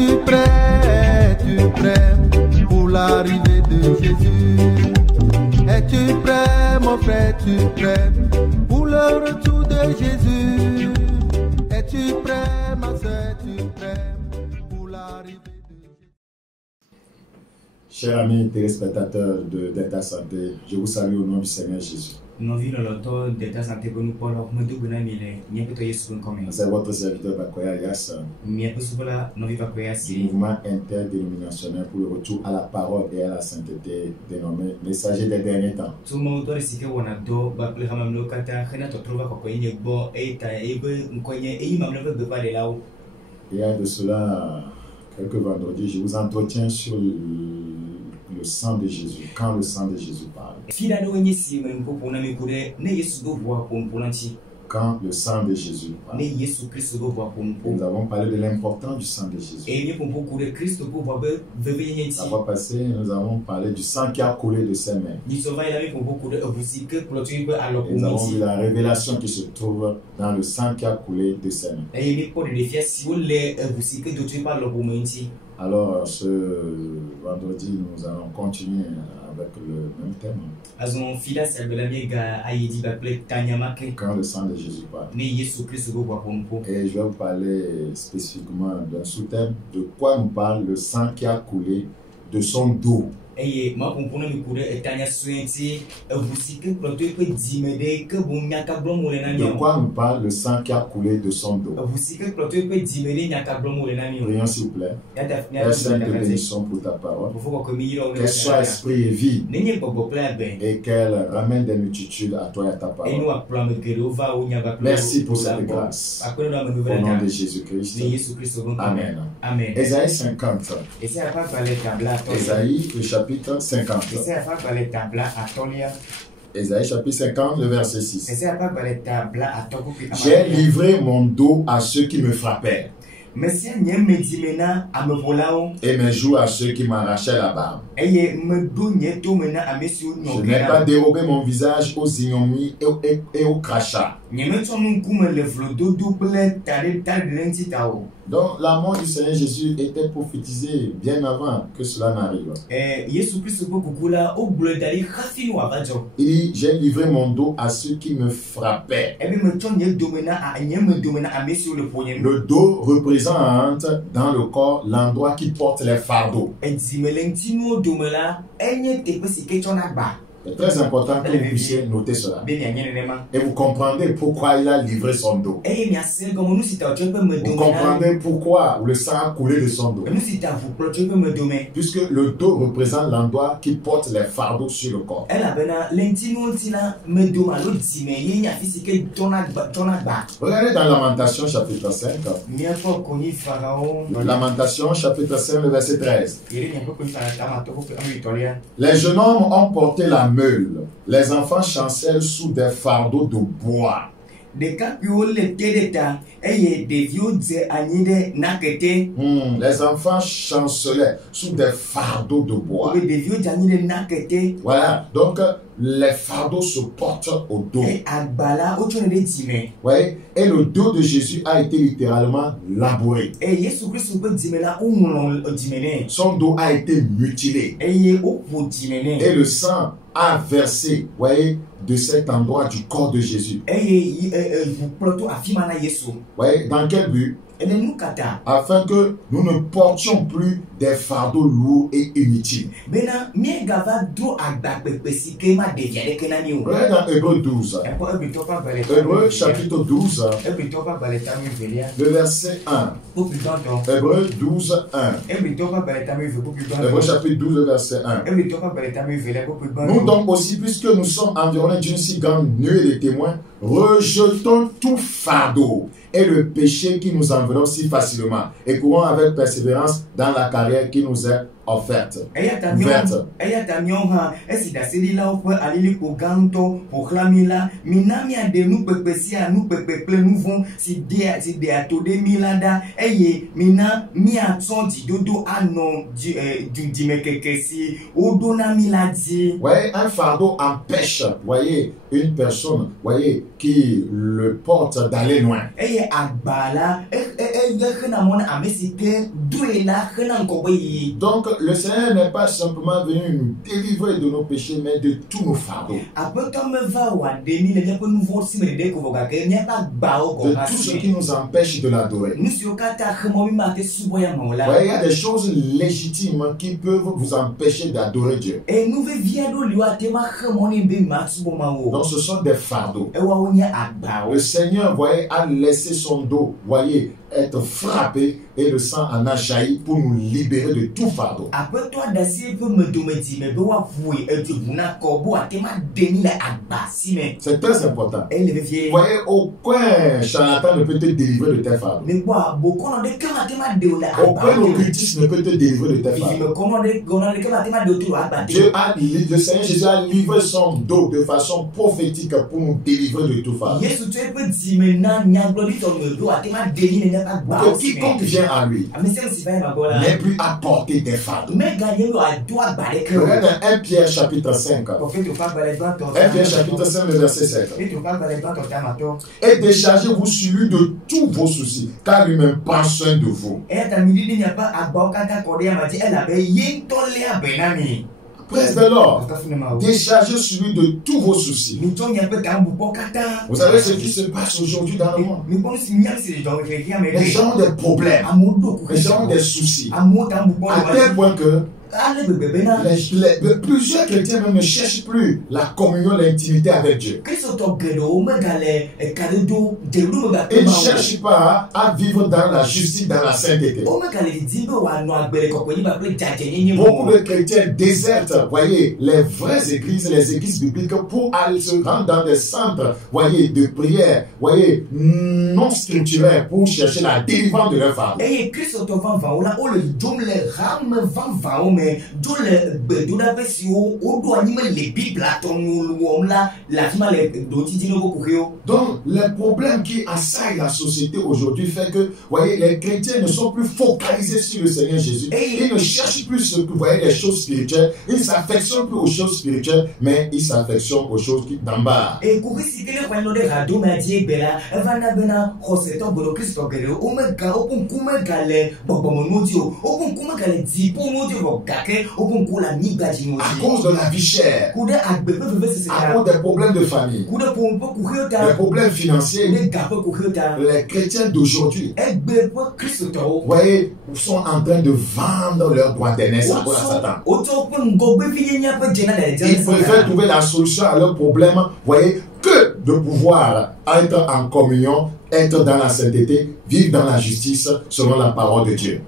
Es-tu prêt pour l'arrivée de Jésus? Es-tu prêt, mon frère, es-tu prêt pour le retour de Jésus? Es-tu prêt, ma soeur, es-tu prêt pour l'arrivée de Jésus? Chers amis téléspectateurs de Delta Santé, je vous salue au nom du Seigneur Jésus. C'est votre serviteur Bakoya Alias du mouvement interdénominationnel pour le retour à la parole et à la sainteté dénommé Messager des derniers temps. Il y a de cela quelques vendredis, je vous entretiens sur le sang de Jésus, quand le sang de Jésus parle. Quand le sang de Jésus parle. Nous avons parlé de l'importance du sang de Jésus. La fois passée, nous avons parlé du sang qui a coulé de ses mains. Et nous avons vu la révélation qui se trouve dans le sang qui a coulé de ses mains. Alors, ce vendredi, nous allons continuer avec le même thème. Quand le sang de Jésus parle. Et je vais vous parler spécifiquement d'un sous-thème. De quoi nous parle le sang qui a coulé de son dos? De quoi nous parle le sang qui a coulé de son dos? Prions s'il vous plaît. Père Saint, te bénissons pour ta parole. Qu'elle soit esprit et vie et qu'elle ramène des multitudes à toi et à ta parole. Merci pour cette grâce. Au nom de Jésus-Christ. Amen. Ésaïe 50. Ésaïe, le chapitre 50. Ésaïe chapitre 50, le verset 6. J'ai livré mon dos à ceux qui me frappèrent, et mes joues à ceux qui m'arrachaient la barbe. Je n'ai pas dérobé mon visage aux ignominies et aux crachats. Donc la mort du Seigneur Jésus était prophétisée bien avant que cela n'arrive. Il dit, j'ai livré mon dos à ceux qui me frappaient. Le dos représente dans le corps l'endroit qui porte les fardeaux. C'est très important que vous puissiez noter cela. Et vous comprendrez pourquoi il a livré son dos. Vous comprendrez pourquoi le sang a coulé de son dos. Puisque le dos représente l'endroit qui porte les fardeaux sur le corps. Regardez dans Lamentation chapitre 5. Lamentation chapitre 5, le verset 13. Les jeunes hommes ont porté la meule, les enfants chancellent sous des fardeaux de bois. Les enfants chancelaient sous des fardeaux de bois. Voilà, donc les fardeaux se portent au dos. Ouais. Et le dos de Jésus a été littéralement labouré. Son dos a été mutilé. Et le sang a versé, voyez, de cet endroit du corps de Jésus. Ouais, dans quel but? Afin que nous ne portions plus des fardeaux lourds et inutiles. Regardez dans Hébreux 12. Hébreux chapitre 12. Le verset 1. Hébreux 12, 1. Hébreux chapitre 12, le verset 1. Nous donc aussi, puisque nous sommes environnés d'une si grande nuée de témoins, rejetons tout fardeau et le péché qui nous enveloppe si facilement et courons avec persévérance dans la carrière qui nous est offerte. Ouais, un fardeau empêche, voyez, une personne, voyez, qui le porte d'aller loin. Donc le Seigneur n'est pas simplement venu nous délivrer de nos péchés, mais de tous nos fardeaux. De tout ce qui nous empêche de l'adorer. Il y a des choses légitimes qui peuvent vous empêcher d'adorer Dieu. Donc ce sont des fardeaux. Le Seigneur, voyez, a laissé son dos, voyez, être frappé et le sang en a jailli pour nous libérer de tout fardeau. C'est très important. Voyez, aucun charlatan ne peut te délivrer de tes fardeaux. Aucun occultiste ne peut te délivrer de tes fardeaux. Le Seigneur Jésus a livré son dos de façon prophétique pour nous délivrer de tout fardeau. Que quiconque vient à lui n'est plus à porter des fardeaux. Regardez 1 Pierre chapitre 5. 1 Pierre chapitre 5, le verset 7. Et déchargez-vous sur lui de tous vos soucis, car lui-même prend soin de vous. Praise the Lord. Déchargez sur lui de tous vos soucis. Vous savez ce qui se passe aujourd'hui dans le monde? Les gens ont des problèmes. Les gens ont des soucis. À tel point que plusieurs chrétiens même ne cherchent plus la communion, l'intimité avec Dieu. Ils ne cherchent pas à vivre dans la justice, dans la sainteté. Beaucoup de chrétiens désertent, voyez, les vraies églises, les églises bibliques pour aller se rendre dans des centres, voyez, de prière, voyez, non structurés pour chercher la délivrance de leur femme. Donc, les problèmes qui assaillent la société aujourd'hui fait que, voyez, les chrétiens ne sont plus focalisés sur le Seigneur Jésus. Ils ne cherchent plus ce que, voyez, les choses spirituelles. Ils ne s'affectionnent plus aux choses spirituelles, mais ils s'affectionnent aux choses d'en bas. À cause de la vie chère, à cause des problèmes de famille, des problèmes financiers, les chrétiens d'aujourd'hui, voyez, sont en train de vendre leur droit d'aînesse à Satan. Ils préfèrent trouver la solution à leurs problèmes, voyez, que de pouvoir être en communion, être dans la sainteté, vivre dans la justice selon la parole de Dieu.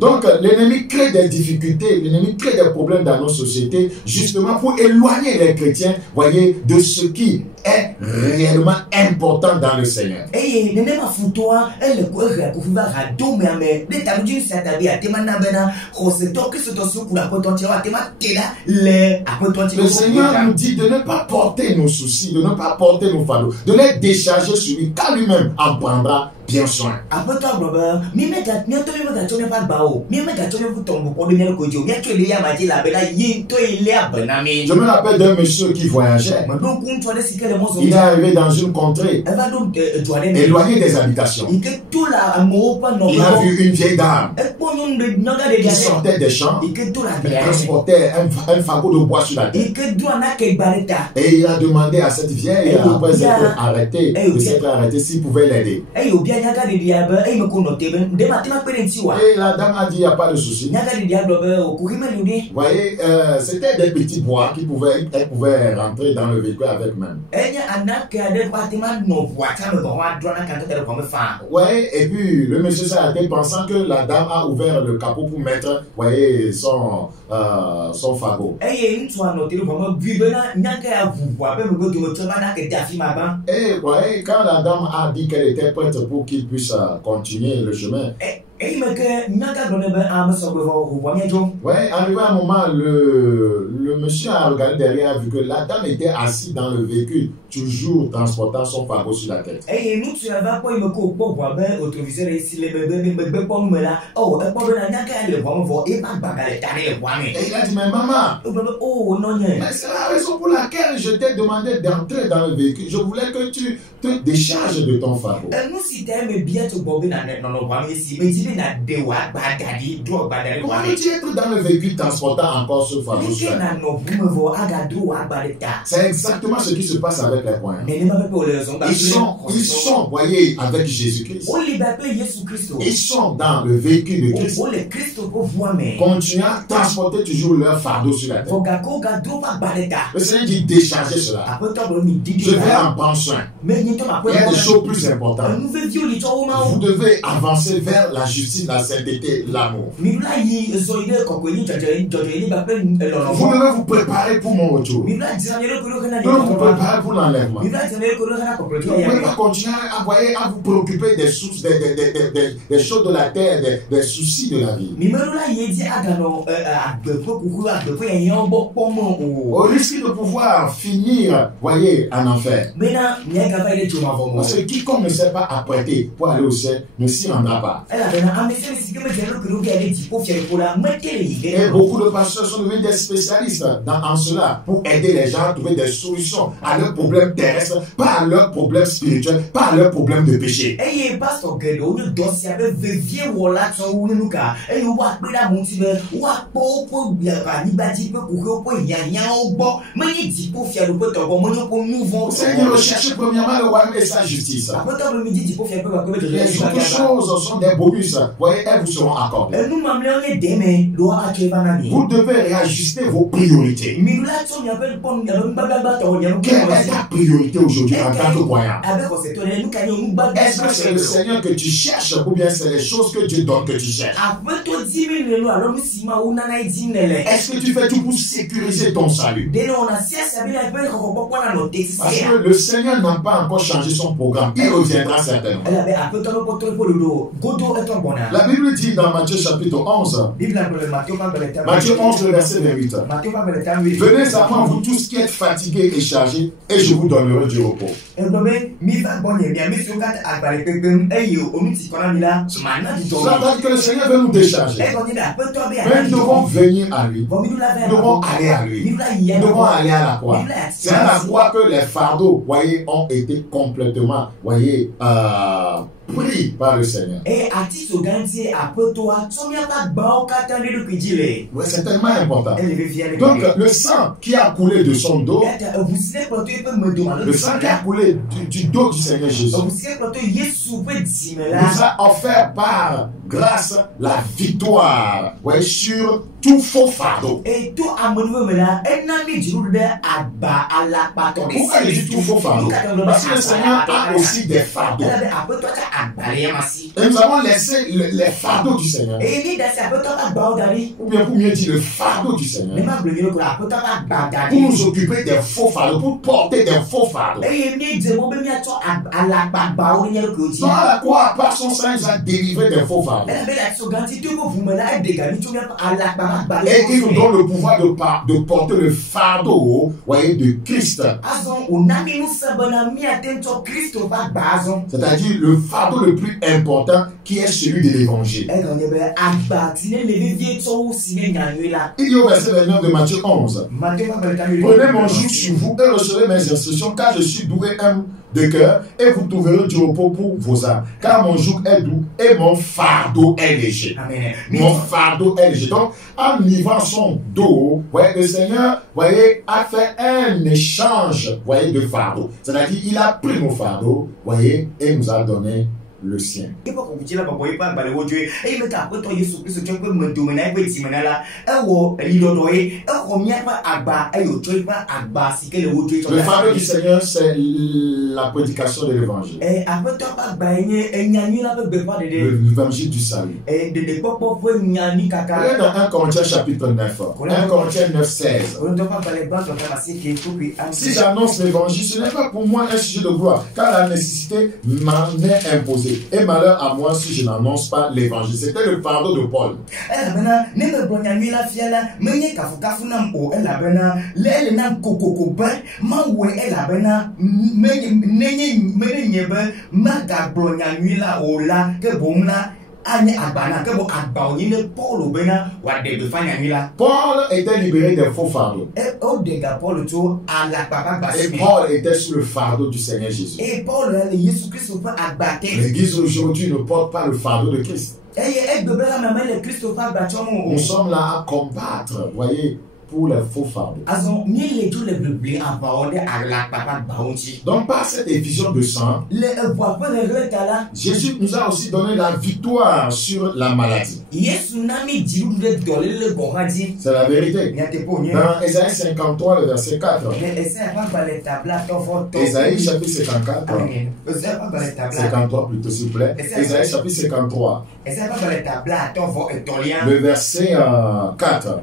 Donc l'ennemi crée des difficultés, l'ennemi crée des problèmes dans nos sociétés, justement pour éloigner les chrétiens, voyez, de ce qui est réellement important dans le Seigneur. Le Seigneur nous dit de ne pas porter nos soucis, de ne pas porter nos fardeaux, de les décharger sur lui, car lui-même en prendra bien soin. Je me rappelle d'un monsieur qui voyageait. Il est arrivé dans une contrée éloignée des habitations. Il a vu une vieille dame qui sortait des champs et transportait un fagot de bois sur la tête. Et il a demandé à cette vieille, après s'être arrêtée, s'il pouvait l'aider. Et la dame a dit, il n'y a pas de souci. Vous voyez, c'était des petits bois qu'elle pouvait rentrer dans le véhicule avec même. Ouais, et puis le monsieur s'est arrêté pensant que la dame a ouvert le capot pour mettre, voyez, son fagot. Et voyez, quand la dame a dit qu'elle était prête pour qu'il puisse continuer le chemin, Ouais, arrivé à un moment, le monsieur a regardé derrière, a vu que la dame était assise dans le véhicule, toujours transportant son fardeau sur la tête. Et il a dit, mais maman, mais c'est la raison pour laquelle je t'ai demandé d'entrer dans le véhicule. Je voulais que tu te décharges de ton fardeau. Comment veux-tu être dans le véhicule transportant encore ce fardeau? C'est exactement ce qui se passe avec les croyants. Ils sont, voyez, avec Jésus-Christ. Ils sont dans le véhicule de Christ. Continuent à transporter toujours leur fardeau sur la tête. Le Seigneur dit décharger cela. Je vais en prendre soin. Il y a des choses plus importantes. Vous devez avancer vers la justice, la sainteté, l'amour. Vous devez vous préparer pour mon retour. Vous devez vous préparer pour l'enlèvement. Vous ne pouvez pas continuer à vous préoccuper des sources, des choses de la terre, des soucis de la vie. Au risque de pouvoir finir, voyez, en enfer. Parce que quiconque ne sait pas apprêter pour aller au ciel ne s'y rendra pas. Et beaucoup de pasteurs sont devenus des spécialistes en cela pour aider les gens à trouver des solutions à leurs problèmes terrestres, pas à leurs problèmes spirituels, pas à leurs problèmes de péché. Seigneur, recherchez premièrement le royaume et sa justice. Les autres choses sont des bonus. Voyez, elles vous seront accordées. Vous devez réajuster vos priorités. Quelle est ta priorité aujourd'hui en tant que croyant? Est-ce que c'est le Seigneur que tu cherches ou bien c'est les choses que Dieu donne que tu cherches? Est-ce que tu fais tout pour sécuriser ton salut? Parce que le Seigneur n'a pas encore changé son programme. Il reviendra certainement. La Bible dit dans Matthieu chapitre 11, Matthieu 11, le verset 28. Venez à moi, vous tous qui êtes fatigués et chargés, et je vous donnerai du repos. Cela veut dire que le Seigneur veut nous décharger. Mais nous devons venir à lui. Nous devons aller à lui. Nous devons aller à la croix. C'est à la croix que les fardeaux, voyez, ont été complètement, voyez, pris par le Seigneur. Ouais, c'est tellement important. Donc, le sang qui a coulé de son dos, le sang qui a coulé du dos du Seigneur Jésus, nous a offert par grâce la victoire, ouais, sur tout faux fardeau. Pourquoi il dit tout faux fardeau? Parce que le Seigneur a aussi des fardeaux. Et nous avons laissé les fardeaux du Seigneur. Ou bien pour mieux dire le fardeau du Seigneur. Pour nous occuper des faux fardeaux, pour porter des faux fardeaux. Dans la croix, par son sang, il nous a délivré des faux fardeaux. Et il nous donne le pouvoir de porter le fardeau, voyez, de Christ. C'est-à-dire le fardeau le plus important qui est celui de l'évangile. Il dit au verset 29 de Matthieu 11, prenez mon joug sur vous et recevez mes instructions, car je suis doux et humble de cœur, et vous trouverez du repos pour vos âmes. Car mon joug est doux et mon fardeau est léger. Amen. Mon fardeau est léger. Donc, en livrant son dos, voyez, le Seigneur, voyez, a fait un échange, voyez, de fardeau. C'est-à-dire, il a pris mon fardeau, voyez, et nous a donné le sien. Le fardeau du Seigneur, c'est la prédication de l'évangile. L'évangile du salut. Regardez dans 1 Corinthiens chapitre 9. 1 Corinthiens 9, 16. Si j'annonce l'évangile, ce n'est pas pour moi un sujet de gloire, car la nécessité m'en est imposée. prédiquer. Et malheur à moi si je n'annonce pas l'évangile. C'était le fardeau de Paul. Paul était libéré des faux fardeaux. Et Paul était sous le fardeau du Seigneur Jésus. L'Église aujourd'hui ne porte pas le fardeau de Christ. Nous sommes là à combattre, voyez, pour les faux fardeaux. Donc par cette effusion de sang, Jésus nous a aussi donné la victoire sur la maladie. C'est la vérité. Dans Ésaïe 53, le verset 4. Ésaïe chapitre 54. 53 plutôt, s'il vous plaît. Ésaïe chapitre 53. Le verset 4.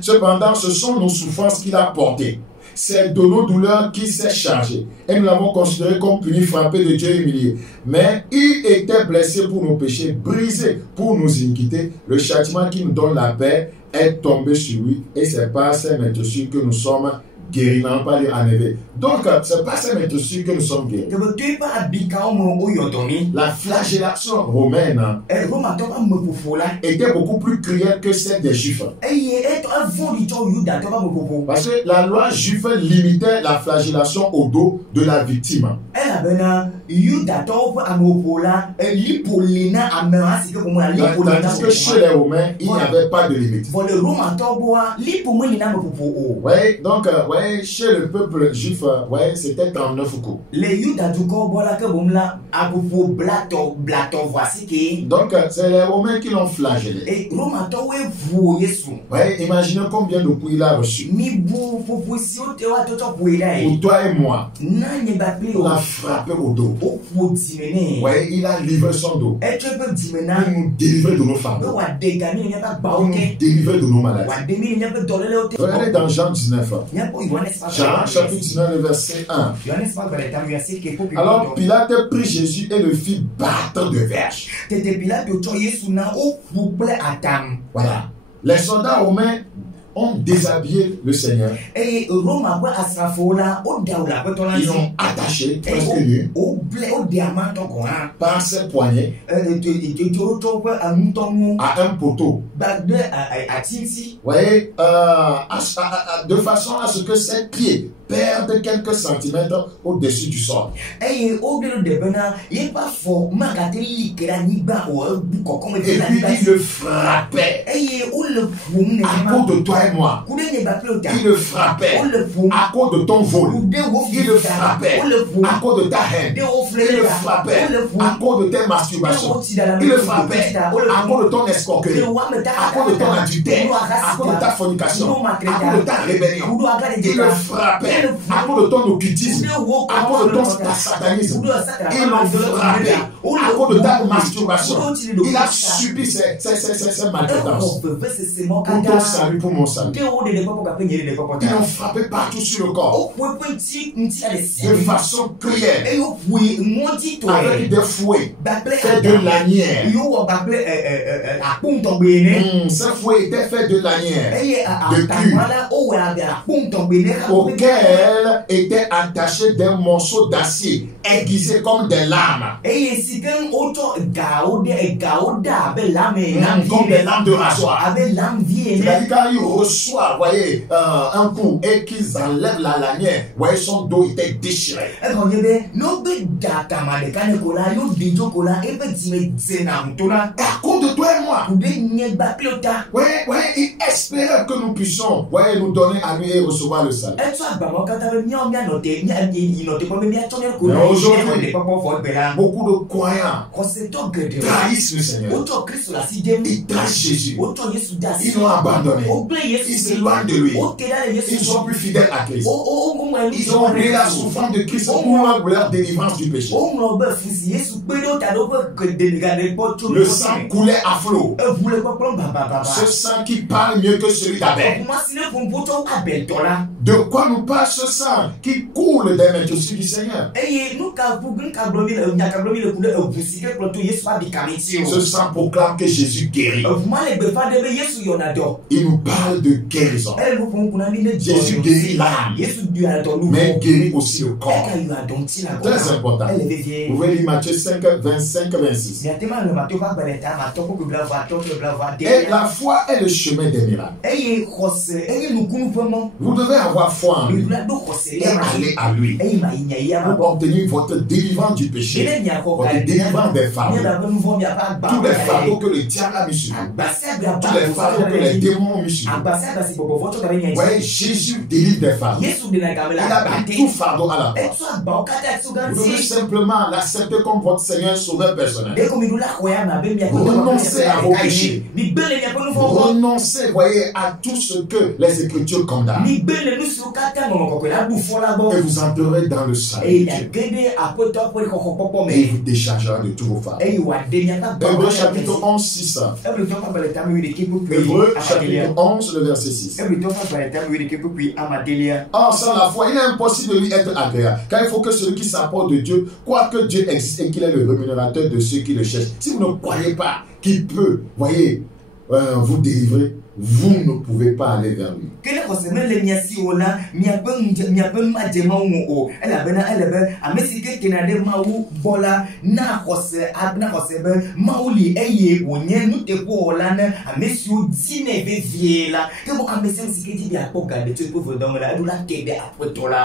Cependant, ce sont nos souffrances qu'il a portées. C'est de nos douleurs qu'il s'est chargé. Et nous l'avons considéré comme puni, frappé de Dieu, humilié. Mais il était blessé pour nos péchés, brisé pour nos iniquités. Le châtiment qui nous donne la paix est tombé sur lui. Et c'est par ses meurtrissures que nous sommes guéris. Non, pas dire enlevé. Donc, c'est par ses meurtrissures que nous sommes guéris. La flagellation romaine était beaucoup plus cruelle que celle des Juifs. Parce que la loi juive limitait la flagellation au dos de la victime. Tandis que chez les Romains, il n'y avait pas de limite. Oui, donc, chez le peuple juif, c'était 39 coups. Donc, c'est les Romains qui l'ont flagellé. Imaginez combien de coups il a reçu. Pour toi et moi, il a frappé au dos. Il a livré son dos. Il nous délivre de nos fardeaux. Il nous délivre de nos maladies. Regardez dans Jean 19. Jean chapitre 19, le verset 1. Alors Pilate prit Jésus et le fit battre de verges. Voilà. Les soldats romains ont déshabillé le Seigneur. Ils l'ont attaché presque nu par ses poignets à un poteau. Voyez, de façon à ce que ses pieds perdent quelques centimètres au-dessus du sol. Et puis il le frappait à cause de toi et moi. Il le frappait à cause de ton vol. Il le frappait à cause de ta haine. Il le frappait à cause de tes masturbations. Il le frappait à cause de ton escroquerie, à cause de ton adultère, à cause de ta fornication, à cause de ta rébellion. Il le frappait à cause de ton occultisme, à cause de ton satanisme. Il l'a frappé à cause de ta masturbation. Il a subi ces maltraitances. Pour ton salut, pour mon salut. Ils l'ont frappé partout sur le corps. De façon cruelle. Avec des fouets faits de lanières. Ces fouets étaient faits de lanières, de cuir, auxquels étaient attachés des morceaux d'acier aiguisés comme des lames. Comme des lames de rasoir. C'est-à-dire quand ils reçoivent, voyez, un coup et qu'ils enlèvent la lanière, voyez, son dos était déchiré. À cause de toi et moi. Il espérait que nous puissions, voyez, nous donner à lui et recevoir le salut. Mais aujourd'hui, beaucoup de croyants trahissent le Seigneur. Ils trahissent Jésus. Ils l'ont abandonné. Ils s'éloignent de lui. Ils sont plus fidèles à Christ. Ils ont oublié la souffrance de Christ pour leur délivrance du péché. Le sang coulait à flot. Ce sang qui parle mieux que celui d'Abel. De quoi nous parle ce sang qui coule des mains du Seigneur. Ce sang proclame que Jésus guérit. Il nous parle de guérison. Jésus guérit l'âme, mais guérit aussi le corps. Très important. Vous voyez lire Matthieu 5, 25, 26. Et la foi est le chemin des miracles. Vous devez avoir foi en lui et aller à lui pour obtenir votre délivrance du péché, votre délivrance des fardeaux. Tous les fardeaux que le diable a mis sur vous, tous les fardeaux que les démons ont mis sur vous. Vous voyez, Jésus délivre des fardeaux. Il a pris tout fardeau à la croix. Vous devez simplement l'accepter comme votre Seigneur Sauveur personnel. Renoncez à vos péchés. Renoncez, voyez, à tout ce que les Écritures condamnent. Et vous entrerez dans le salut. Et il vous déchargera de tous vos fardeaux. Hébreux chapitre 11, 6. Hébreux chapitre 11, le verset 6. Or, sans la foi, il est impossible de lui être agréable. Car il faut que celui qui s'apporte de Dieu croit que Dieu existe et qu'il est le rémunérateur de ceux qui le cherchent. Si vous ne croyez pas qu'il peut, voyez, vous délivrer, vous ne pouvez pas aller vers lui.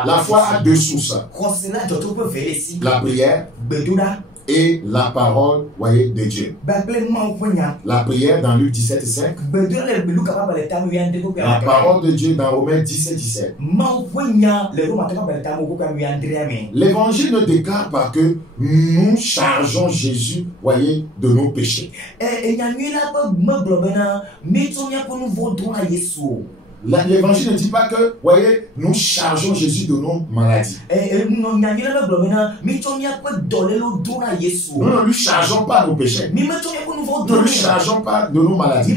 La foi a deux sources. La prière et la parole, voyez, de Dieu. La prière dans Luc 17, 5. La parole de Dieu dans Romains 17, 17. L'évangile ne déclare pas que nous chargeons Jésus, voyez, de nos péchés. L'évangile ne dit pas que, voyez, nous chargeons Jésus de nos maladies. Nous ne lui chargeons pas nos péchés. Nous ne lui chargeons pas de nos maladies.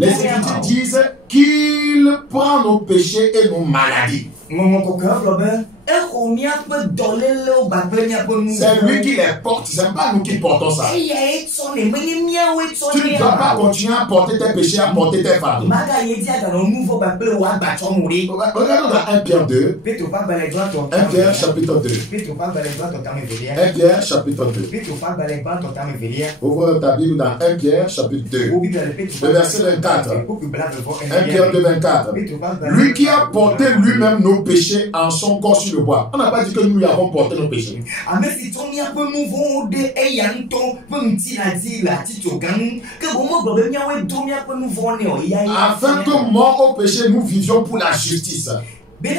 Les Écritures disent qu'il prend nos péchés et nos maladies. C'est lui qui les porte, ce n'est pas nous qui portons ça. Tu ne dois pas continuer à porter tes péchés, à porter tes fardeaux. Regardons dans 1 Pierre 2. 1 Pierre chapitre 2. 1 Pierre chapitre 2. Ouvre ta Bible dans 1 Pierre chapitre 2. Le verset 24. 1 Pierre 2, 24. Lui qui a porté lui-même nos péchés en son corps sur le bois. On n'a pas dit que nous lui avons porté nos péchés. Afin que mort au péché, nous vivions pour la justice. Mais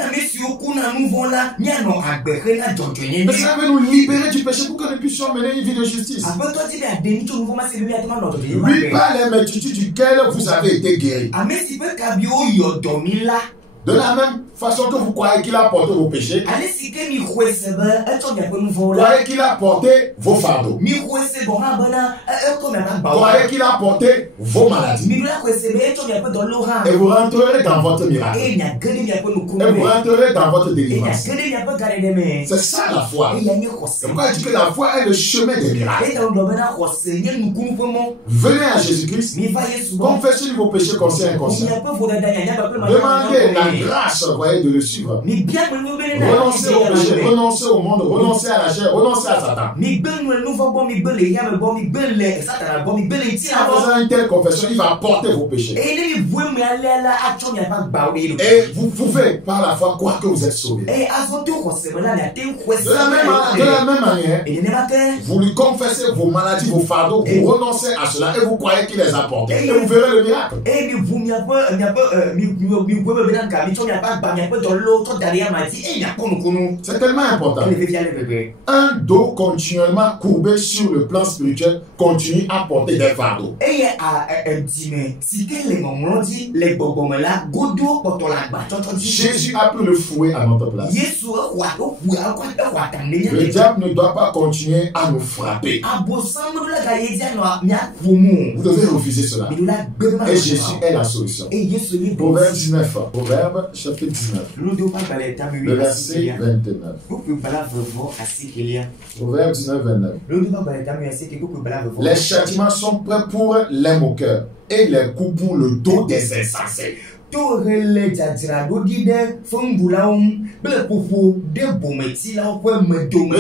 ça veut nous libérer du péché pour que nous puissions mener une vie de justice. Lui par les multitudes duquel vous avez été guéris. De la même façon que vous croyez qu'il a porté vos péchés, croyez qu'il a porté vos fardeaux, croyez qu'il a porté vos maladies, et vous rentrerez dans votre miracle, et vous rentrerez dans votre délivrance. C'est ça la foi. C'est pourquoi il dit que la foi est le chemin des miracles. Venez à Jésus-Christ, confessez vos péchés conscients et inconscients, demandez la grâce, voyez, de le suivre. Renoncez au péché, renoncez au monde, renoncez à la chair, renoncez à Satan. En faisant une telle confession, il va porter vos péchés. Et vous pouvez, par la foi, croire que vous êtes sauvés. De la même manière, vous lui confessez vos maladies, vos fardeaux, vous renoncez à cela et vous croyez qu'il les a portés. Et vous verrez le miracle. C'est tellement important. Un dos continuellement courbé sur le plan spirituel continue à porter des fardeaux. Jésus a pris le fouet à notre place. Le diable ne doit pas continuer à nous frapper. Vous devez refuser cela. Et Jésus est la solution. Proverbe 19. Proverbe chapitre 19. 19. Le verset 29. Proverbe 19, 29. Les châtiments sont prêts pour les moqueurs et les coups pour le dos des insensés. Le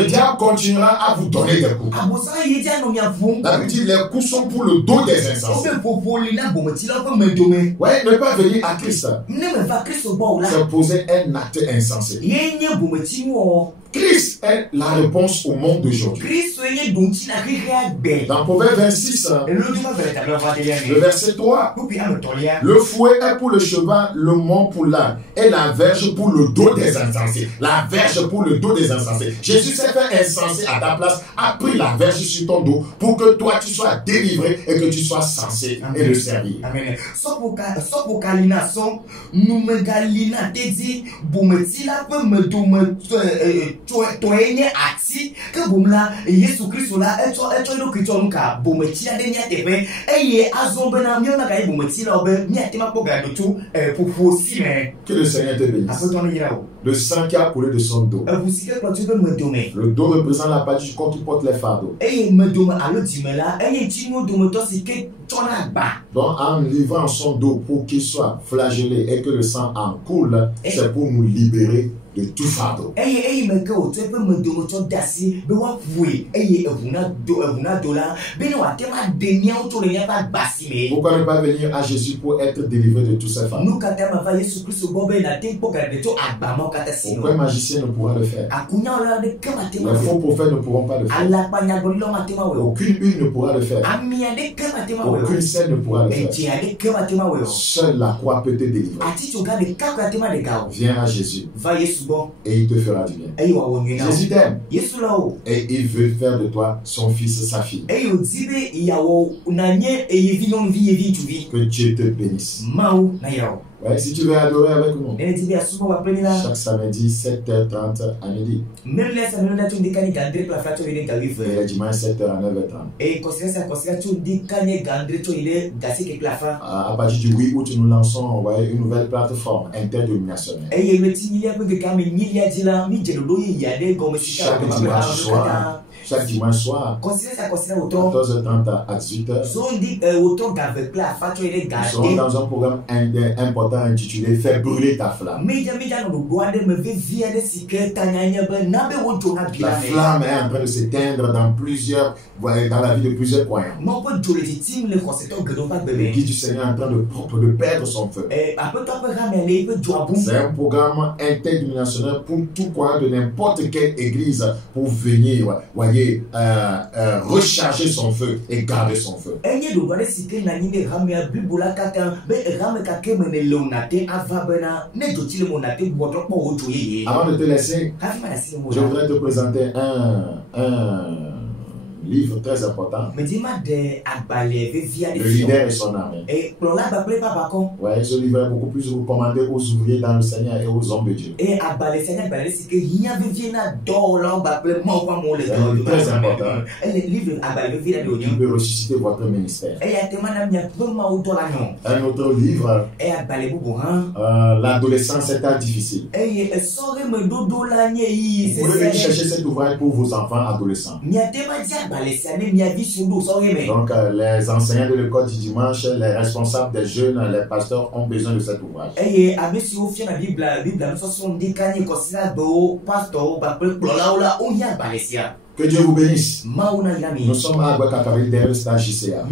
diable continuera à vous donner des coups. La Bible dit les coups sont pour le dos des insensés. Ouais, ne pas venir à Christ, c'est poser un acte insensé. Christ est la réponse au monde d'aujourd'hui. Dans Proverbe 26, le verset 3, le fouet est pour le cheval, le mont pour l'âne, et la verge pour le dos des insensés. La verge pour le dos des insensés. Jésus s'est fait insensé à ta place, a pris la verge sur ton dos pour que toi tu sois délivré et que tu sois censé et le servir. Amen. Que le Seigneur te bénisse. Le sang qui a coulé de son dos. Le dos représente la partie du corps qui porte les fardeaux. Donc en livrant son dos pour qu'il soit flagellé et que le sang en coule, c'est pour nous libérer de tout fardeau. Pourquoi ne pas venir à Jésus pour être délivré de tous ces fardeaux? Pourquoi un magicien ne pourra le faire? Les faux prophètes ne pourront pas le faire. Aucune huile ne pourra le faire. Aucune scène ne pourra le faire. Seule la croix peut te délivrer. Viens à Jésus. Et il te fera du bien. Jésus t'aime. Et il veut faire de toi son fils, sa fille. Que Dieu te bénisse. Ouais, si tu veux adorer avec nous, chaque samedi 7h30 à midi. Et le dimanche 7h à 9h30. À partir du 8 août, nous lançons une nouvelle plateforme interdénominationnelle. Chaque dimanche soir, 14h30 à 18h, nous sommes dans un programme important intitulé Fais brûler ta flamme. La flamme est en train de s'éteindre dans la vie de plusieurs croyants. L'église du Seigneur est en train de perdre son feu. C'est un programme interdénominationnel pour tout croyant de n'importe quelle église pour venir, voyez, recharger son feu et garder son feu. Avant de te laisser, je voudrais te présenter un livre très important. Le leader et son armée. Ouais, ce livre est beaucoup plus recommandé aux ouvriers dans le Seigneur et aux hommes de Dieu. C'est très important. Il peut ressusciter votre ministère. Un autre livre, l'adolescence est un difficile. Vous devez chercher cet ouvrage pour vos enfants adolescents. Donc les enseignants de l'école du dimanche, les responsables des jeunes, les pasteurs ont besoin de cet ouvrage. Que Dieu vous bénisse. Nous sommes à Abouakakaveli derrière le stade JCA.